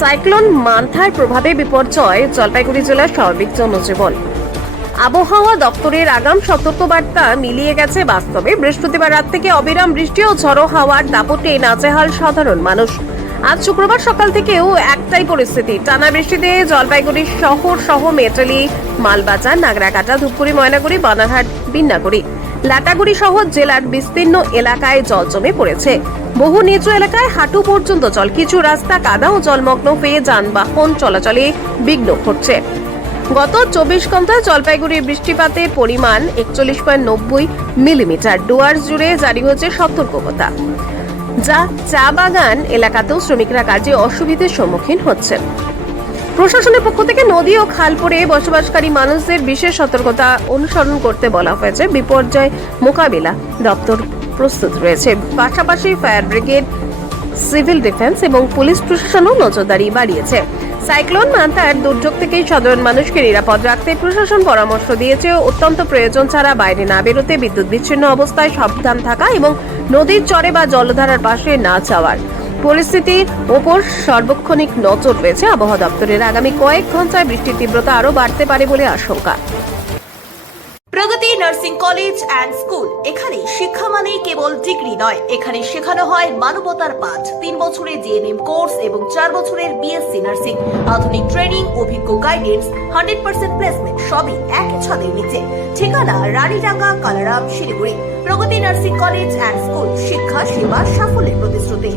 Cyclone মান্থার প্রভাবে বিপর্যয় জলপাইগুড়ি জেলার স্বাভাবিক জনজীবন। আবহাওয়া দপ্তরের আগাম সতর্কবার্তা মিলিয়ে গেছে বাস্তবে। বৃহস্পতিবার রাত থেকে অবিরাম বৃষ্টি ও ঝড়ো হাওয়ার দাপটে নাজেহাল সাধারণ মানুষ। আজ শুক্রবার সকাল থেকেও একটাই পরিস্থিতি, টানা বৃষ্টিতে জলপাইগুড়ি শহর সহ মেটালি, মালবাজার, নাগরাকাটা, ধূপগুড়ি, ময়নাগুড়ি, বানারহাট, বিন্নাগুড়ি, লাটাগুড়ি সহ জেলার বিস্তীর্ণ এলাকায় জল জমে পড়েছে। বহু নিচু এলাকায় হাঁটু পর্যন্ত জল, কিছু রাস্তা কাদা ও জলমগ্ন হয়ে যানবাহন চলাচলে বিঘ্ন ঘটছে। গত 24 ঘন্টায় জলপাইগুড়ির বৃষ্টিপাতের পরিমাণ 41.90 মিলিমিটার। ডুয়ার্স জুড়ে জারি হয়েছে সতর্কতা, যা চা বাগান এলাকাতেও শ্রমিকরা কাজে অসুবিধার সম্মুখীন হচ্ছেন। প্রশাসনের পক্ষ থেকে নদী ও খালপুরে বসবাসকারী মানুষদের বিশেষ সতর্কতা অনুসরণ করতে বলা হয়েছে। বিপর্যয় মোকাবিলা দপ্তর প্রস্তুত রয়েছে। পাশাপাশি ফায়ার ব্রিগেড, সিভিল ডিফেন্স এবং পুলিশ প্রশাসনও নজরদারি বাড়িয়েছে। সাইক্লোন মান্থার দুর্যোগ থেকে সাধারণ মানুষকে নিরাপদ রাখতে প্রশাসন পরামর্শ দিয়েছে অত্যন্ত প্রয়োজন ছাড়া বাইরে না বেরোতে, বিদ্যুৎ বিচ্ছিন্ন অবস্থায় সাবধান থাকা এবং নদীর চরে বা জলধারার পাশে না যাওয়ার। পরিস্থিতির ওপর সার্বক্ষণিক নজর রয়েছে আবহাওয়া দপ্তরের। আগামী কয়েক ঘন্টায় বৃষ্টির তীব্রতা আরও বাড়তে পারে বলে আশঙ্কা। প্রগতি নার্সিং কলেজ অ্যান্ড স্কুল। এখানে শিক্ষা মানে কেবল ডিগ্রি নয়, এখানে শেখানো হয় মানবতার পাঠ। 3 বছরের জিএনএম কোর্স এবং 4 বছরের বিএসসি নার্সিং। আধুনিক ট্রেনিং, অভিজ্ঞ গাইডেন্স, 100% প্লেসমেন্ট, সবই একই ছাদের নিচে। ঠিকানা রানীডাঙ্গা, কালারাম, শিলিগুড়ি। প্রগতি নার্সিং কলেজ অ্যান্ড স্কুল, শিক্ষা, সেবা, সাফল্যের প্রতিশ্রুতি।